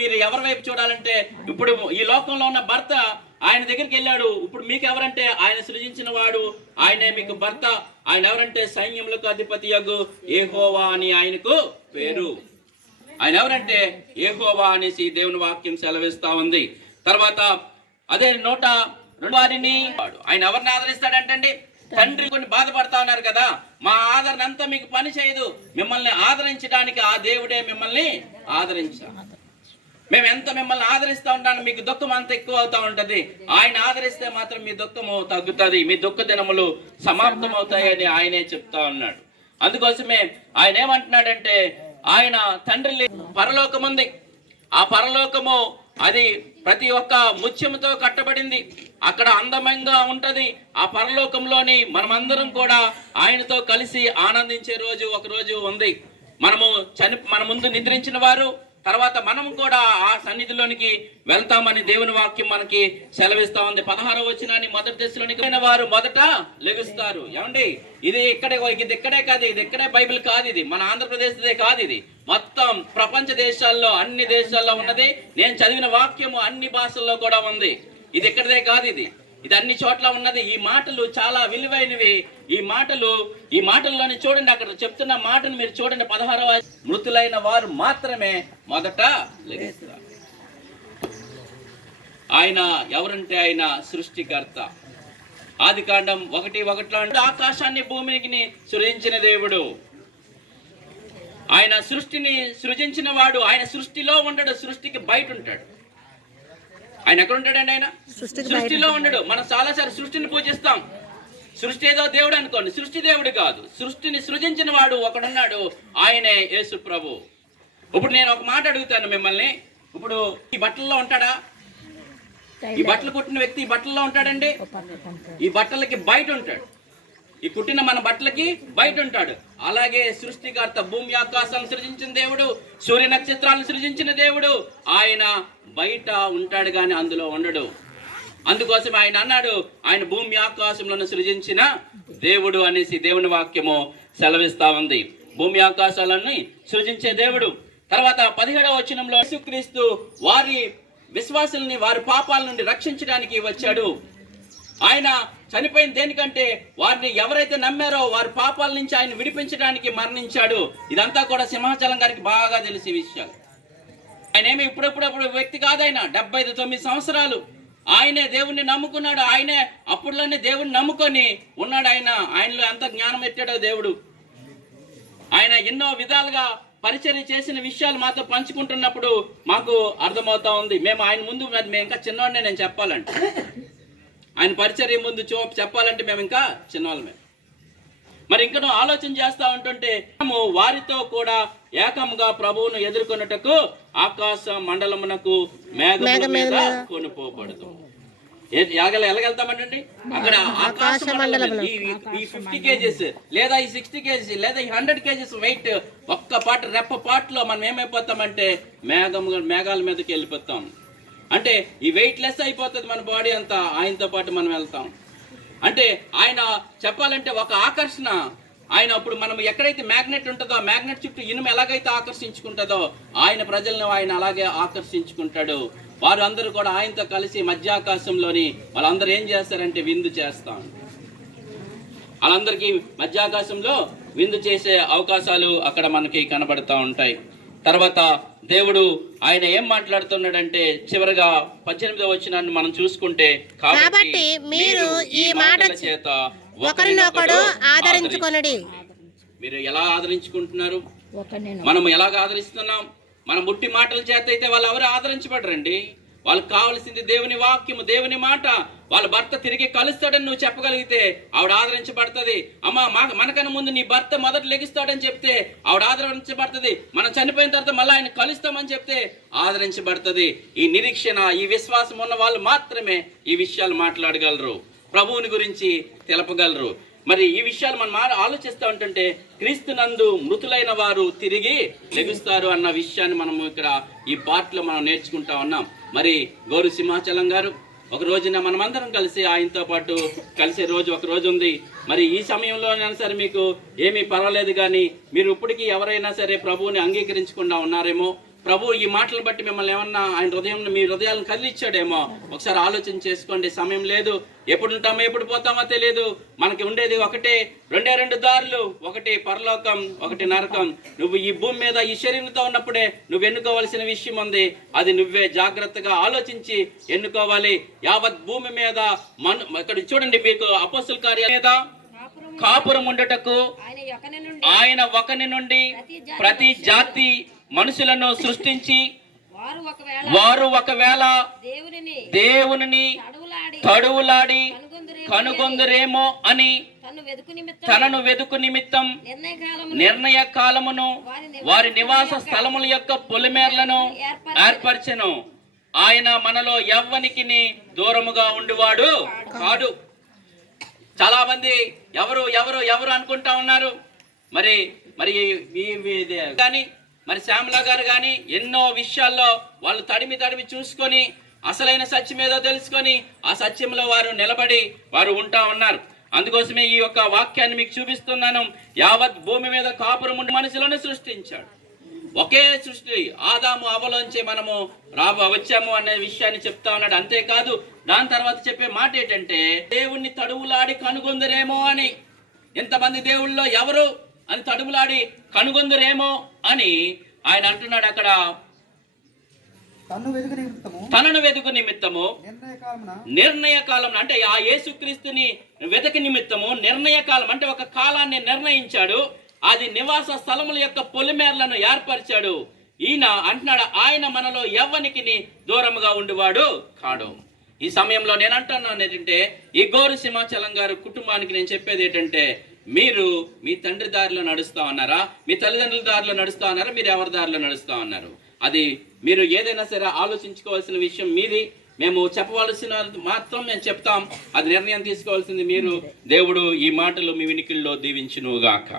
మీరు ఎవరి వైపు చూడాలంటే, ఇప్పుడు ఈ లోకంలో ఉన్న భర్త ఆయన దగ్గరికి వెళ్ళాడు. ఇప్పుడు మీకు ఎవరంటే, ఆయన సృజించిన వాడు, ఆయనే మీకు భర్త. ఆయన ఎవరంటే సైన్యములకు అధిపతి యగు యెహోవా అని ఆయనకు పేరు. ఆయన ఎవరంటే యెహోవా అనేసి దేవుని వాక్యం సెలవిస్తా ఉంది. తర్వాత అదే 102 వారిని ఆయన ఎవరిని ఆదరిస్తాడంటండి? తండ్రి కొన్ని బాధపడతా ఉన్నారు కదా, మా ఆదరణ అంతా మీకు పని చేయదు, మిమ్మల్ని ఆదరించడానికి ఆ దేవుడే మిమ్మల్ని ఆదరించాలి. మేము ఎంత మిమ్మల్ని ఆదరిస్తూ ఉంటాను, మీకు దుఃఖం అంత ఎక్కువ అవుతా ఉంటది. ఆయన ఆదరిస్తే మాత్రం మీ దుఃఖము తగ్గుతుంది, మీ దుఃఖ దినములు సమాప్తం అవుతాయని ఆయనే చెప్తా ఉన్నాడు. అందుకోసమే ఆయన ఏమంటున్నాడంటే, ఆయన తండ్రి పరలోకం ఉంది, ఆ పరలోకము అది ప్రతి ఒక్క ముత్యముతో కట్టబడింది, అక్కడ అందమంగా ఉంటది. ఆ పరలోకంలోని మనమందరం కూడా ఆయనతో కలిసి ఆనందించే రోజు ఒక రోజు ఉంది. మన ముందు నిద్రించిన వారు తర్వాత మనం కూడా ఆ సన్నిధిలోనికి వెళ్తామని దేవుని వాక్యం మనకి సెలవిస్తా ఉంది. 16వ వచనాన్ని మొదటి దశలోనికి వారు మొదట లెగుస్తారు. ఏమండి, ఇది ఇక్కడే కాదు, ఇది ఇక్కడే బైబిల్ కాదు, ఇది మన ఆంధ్రప్రదేశ్దే కాదు, ఇది మొత్తం ప్రపంచ దేశాల్లో అన్ని దేశాల్లో ఉన్నది. నేను చదివిన వాక్యము అన్ని భాషల్లో కూడా ఉంది. ఇది ఇక్కడదే కాదు, ఇది అన్ని చోట్ల ఉన్నది. ఈ మాటలు చాలా విలువైనవి. ఈ మాటల్లోని చూడండి, అక్కడ చెప్తున్న మాటను మీరు చూడండి. 16వ మృతులైన వారు మాత్రమే మొదట లెగుస్తారు. ఆయన ఎవరంటే ఆయన సృష్టికర్త. ఆదికాండం 1:1 ఆకాశాన్ని భూమిని సృజించిన దేవుడు, ఆయన సృష్టిని సృజించిన వాడు. ఆయన సృష్టిలో ఉండడు, సృష్టికి బయట ఉంటాడు. ఆయన ఎక్కడ ఉంటాడండి? ఆయన సృష్టిలో ఉండడు. మనం చాలాసార్లు సృష్టిని పూజిస్తాం. సృష్టి ఏదో దేవుడు అనుకోండి, సృష్టి దేవుడు కాదు. సృష్టిని సృజించిన వాడు ఒకడున్నాడు, ఆయనే యేసు ప్రభు. ఇప్పుడు నేను ఒక మాట అడుగుతాను మిమ్మల్ని, ఇప్పుడు ఈ బట్టల్లో ఉంటాడా? ఈ బట్టలు కుట్టిన వ్యక్తి ఈ బట్టల్లో ఉంటాడండి? ఈ బట్టలకి బయట ఉంటాడు. ఈ కుట్టిన మన బట్టలకి బయట ఉంటాడు. అలాగే సృష్టికర్త భూమి ఆకాశాలను సృజించిన దేవుడు, సూర్య నక్షత్రాలను సృజించిన దేవుడు, ఆయన బయట ఉంటాడు కానీ అందులో ఉండడు. అందుకోసం ఆయన అన్నాడు, ఆయన భూమి ఆకాశంలో సృజించిన దేవుడు అనేసి దేవుని వాక్యము సెలవిస్తా ఉంది. భూమి ఆకాశాలను సృజించే దేవుడు. తర్వాత 17వ వచనంలో యేసుక్రీస్తు వారి విశ్వాసుల్ని వారి పాపాల నుండి రక్షించడానికి వచ్చాడు. ఆయన చనిపోయిన దేనికంటే, వారిని ఎవరైతే నమ్మారో వారి పాపాల నుంచి ఆయన విడిపించడానికి మరణించాడు. ఇదంతా కూడా సింహాచలం గారికి బాగా తెలిసే విషయాలు. ఆయన ఏమి ఇప్పుడప్పుడు వ్యక్తి కాదైనా 79 సంవత్సరాలు ఆయనే దేవుణ్ణి నమ్ముకున్నాడు. ఆయనే అప్పుడులోనే దేవుణ్ణి నమ్ముకొని ఉన్నాడు. ఆయనలో ఎంత జ్ఞానం పెట్టాడో దేవుడు. ఆయన ఎన్నో విధాలుగా పరిచర్య చేసిన విషయాలు మాతో పంచుకుంటున్నప్పుడు మాకు అర్థమవుతా ఉంది. మేము ఆయన ముందు మేము ఇంకా చిన్నవాడినే నేను చెప్పాలంటే, ఆయన పరిచర్య ముందు చెప్పాలంటే మేము ఇంకా చిన్నవాళ్ళమే. మరి ఇంకా ఆలోచన చేస్తా ఉంటుంటే, మేము వారితో కూడా ఏకముగా ప్రభువును ఎదుర్కొన్నటకు ఆకాశ మండలమునకు మేఘముల మీద కొనుపోబడదు. ఎలాగెళ్తామంటండి? అక్కడ ఆకాశ మండలం ఈ 50 kgs లేదా ఈ 60 kgs లేదా ఈ 100 kgs వెయిట్ ఒక్క పాట రెప్ప పాటలో మనం ఏమైపోతామంటే మేఘాల మీదకి వెళ్ళిపోతాం. అంటే ఈ వెయిట్ లెస్ అయిపోతుంది మన బాడీ అంతా, ఆయనతో పాటు మనం వెళ్తాం. అంటే ఆయన చెప్పాలంటే ఒక ఆకర్షణ. ఆయన ఇప్పుడు మనం ఎక్కడైతే మ్యాగ్నెట్ ఉంటుందో, మ్యాగ్నెట్ చుట్టూ ఇనుము ఎలాగైతే ఆకర్షించుకుంటుందో, ఆయన ప్రజలను ఆయన అలాగే ఆకర్షించుకుంటాడు. వారు అందరూ కూడా ఆయనతో కలిసి మధ్యాకాశంలోని వాళ్ళందరూ ఏం చేస్తారంటే విందు చేస్తాం. వాళ్ళందరికీ మధ్యాకాశంలో విందు చేసే అవకాశాలు అక్కడ మనకి కనబడుతూ ఉంటాయి. తర్వాత దేవుడు ఆయన ఏం మాట్లాడుతున్నాడంటే, చివరిగా 18వ వచనాన్ని మనం చూసుకుంటే, కాబట్టి మీరు ఈ మాటల చేత ఒకరినొకడు ఆదరించుకొనుడి. మీరు ఎలా ఆదరించుకుంటున్నారు? మనం ఎలాగ ఆదరిస్తున్నాం? మన ముట్టి మాటల చేత అయితే వాళ్ళు ఎవరు ఆదరించబడరండి. వాళ్ళకి కావాల్సింది దేవుని వాక్యము, దేవుని మాట. వాళ్ళ భర్త తిరిగి కలుస్తాడని నువ్వు చెప్పగలిగితే ఆవిడ ఆదరించబడుతుంది. అమ్మ మనకన్నా ముందు నీ భర్త మొదట లెగిస్తాడని చెప్తే ఆవిడ ఆదరించబడుతుంది. మనం చనిపోయిన తర్వాత మళ్ళీ ఆయన కలుస్తామని చెప్తే ఆదరించబడుతుంది. ఈ నిరీక్షణ, ఈ విశ్వాసం ఉన్న వాళ్ళు మాత్రమే ఈ విషయాలు మాట్లాడగలరు, ప్రభువుని గురించి తెలపగలరు. మరి ఈ విషయాలు మనం ఆలోచిస్తూ ఉంటుంటే, క్రీస్తునందు మృతులైన వారు తిరిగి లెగుస్తారు అన్న విషయాన్ని మనం ఇక్కడ ఈ పార్ట్లో మనం నేర్చుకుంటా ఉన్నాం. మరి గౌరు సింహాచలం గారు ఒక రోజున మనమందరం కలిసి ఆయనతో పాటు కలిసే రోజు ఒక రోజు ఉంది. మరి ఈ సమయంలోనైనా సరే మీకు ఏమీ పర్వాలేదు, కానీ మీరు ఇప్పటికీ ఎవరైనా సరే ప్రభువుని అంగీకరించకుండా ఉన్నారేమో, ప్రభు ఈ మాటలను బట్టి మిమ్మల్ని ఏమన్నా ఆయన మీ హృదయాలను కదిలిచ్చాడేమో ఒకసారి ఆలోచన చేసుకోండి. సమయం లేదు, ఎప్పుడు ఉంటామో ఎప్పుడు పోతామో తెలియదు. మనకి ఉండేది ఒకటే, రెండు దారులు, ఒకటి పరలోకం, ఒకటి నరకం. నువ్వు ఈ భూమి మీద ఈ శరీరంతో ఉన్నప్పుడే నువ్వు ఎన్నుకోవాల్సిన విషయం ఉంది. అది నువ్వే జాగ్రత్తగా ఆలోచించి ఎన్నుకోవాలి. యావత్ భూమి మీద ఇక్కడ చూడండి, మీకు అపోస్తుల కార్యాల మీద కాపురం ఉండటకు ఆయన ఒకని నుండి ప్రతి జాతి మనుషులను సృష్టించి వారు ఒకవేళ దేవుని తడువులాడి కనుగొందురేమో అని తనను వెదుకు నిమిత్తం నిర్ణయ కాలమును వారి నివాస స్థలముల యొక్క పొలిమేర్లను ఏర్పరచెను. ఆయన మనలో ఎవ్వనికి దూరముగా ఉండువాడు కాడు. చాలా మంది ఎవరు ఎవరు ఎవరు అనుకుంటా ఉన్నారు. మరి మరి కానీ మరి శ్యామల గారు కానీ ఎన్నో విషయాల్లో వాళ్ళు తడిమి చూసుకొని అసలైన సత్యం ఏదో తెలుసుకొని ఆ సత్యంలో వారు నిలబడి వారు ఉంటా ఉన్నారు. అందుకోసమే ఈ యొక్క వాక్యాన్ని మీకు చూపిస్తున్నాను. యావత్ భూమి మీద కాపురం ఉండి మనుషులను సృష్టించాడు. ఒకే సృష్టి, ఆదాము అవ్వలోంచి మనము వచ్చాము అనే విషయాన్ని చెప్తా ఉన్నాడు. అంతేకాదు దాని తర్వాత చెప్పే మాట ఏంటంటే దేవుణ్ణి తడువులాడి కనుగొందరేమో అని. ఎంతమంది దేవుళ్ళో ఎవరు అని తడువులాడి కనుగొందరేమో అని ఆయన అంటున్నాడు అక్కడ. తనను వెతుకు నిమిత్తము నిర్ణయ కాలం అంటే ఆ యేసుక్రీస్తుని వెతక నిమిత్తము నిర్ణయ కాలం అంటే ఒక కాలాన్ని నిర్ణయించాడు. అది నివాస స్థలముల యొక్క పొలిమేర్లను ఏర్పరిచాడు. ఈయన అంటున్నాడు ఆయన మనలో ఎవ్వనికి దూరముగా ఉండేవాడు కాడు. ఈ సమయంలో నేను అంటున్నాను ఏంటంటే ఈ గోరు సింహాచలం గారు కుటుంబానికి నేను చెప్పేది ఏంటంటే మీరు మీ తండ్రి దారిలో నడుస్తా ఉన్నారా, మీ తల్లిదండ్రుల దారిలో నడుస్తా ఉన్నారా, మీరు ఎవరి దారిలో నడుస్తా ఉన్నారు? అది మీరు ఏదైనా సరే ఆలోచించుకోవాల్సిన విషయం మీది. మేము చెప్పవలసిన మాత్రం మేము చెప్తాం, అది నిర్ణయం తీసుకోవాల్సింది మీరు. దేవుడు ఈ మాటలు మీ వినికిల్లో దీవించునుగాక.